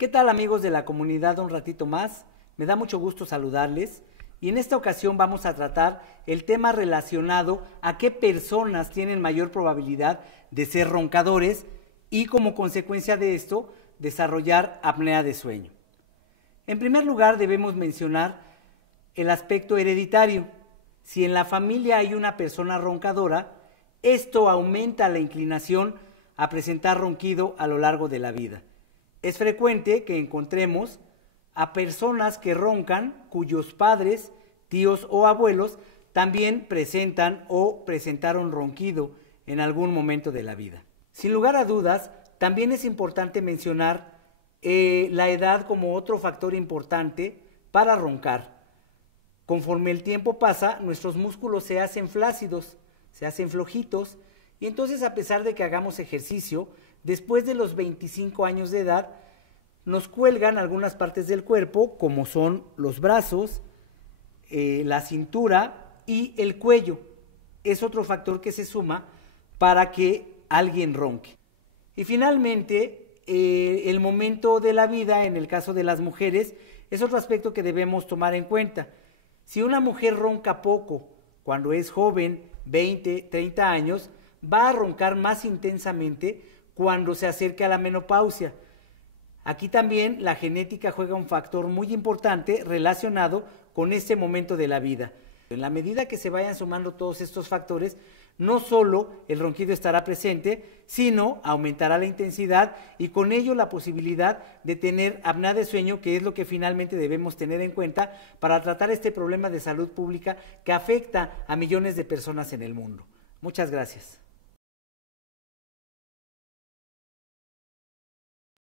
¿Qué tal, amigos de la comunidad? Un ratito más, me da mucho gusto saludarles y en esta ocasión vamos a tratar el tema relacionado a qué personas tienen mayor probabilidad de ser roncadores y como consecuencia de esto desarrollar apnea de sueño. En primer lugar debemos mencionar el aspecto hereditario. Si en la familia hay una persona roncadora, esto aumenta la inclinación a presentar ronquido a lo largo de la vida. Es frecuente que encontremos a personas que roncan cuyos padres, tíos o abuelos también presentan o presentaron ronquido en algún momento de la vida. Sin lugar a dudas, también es importante mencionar la edad como otro factor importante para roncar. Conforme el tiempo pasa, nuestros músculos se hacen flácidos, se hacen flojitos, y entonces, a pesar de que hagamos ejercicio, después de los 25 años de edad, nos cuelgan algunas partes del cuerpo, como son los brazos, la cintura y el cuello. Es otro factor que se suma para que alguien ronque. Y finalmente, el momento de la vida, en el caso de las mujeres, es otro aspecto que debemos tomar en cuenta. Si una mujer ronca poco cuando es joven, 20, 30 años, va a roncar más intensamente cuando se acerque a la menopausia. Aquí también la genética juega un factor muy importante relacionado con este momento de la vida. En la medida que se vayan sumando todos estos factores, no solo el ronquido estará presente, sino aumentará la intensidad y con ello la posibilidad de tener apnea de sueño, que es lo que finalmente debemos tener en cuenta para tratar este problema de salud pública que afecta a millones de personas en el mundo. Muchas gracias.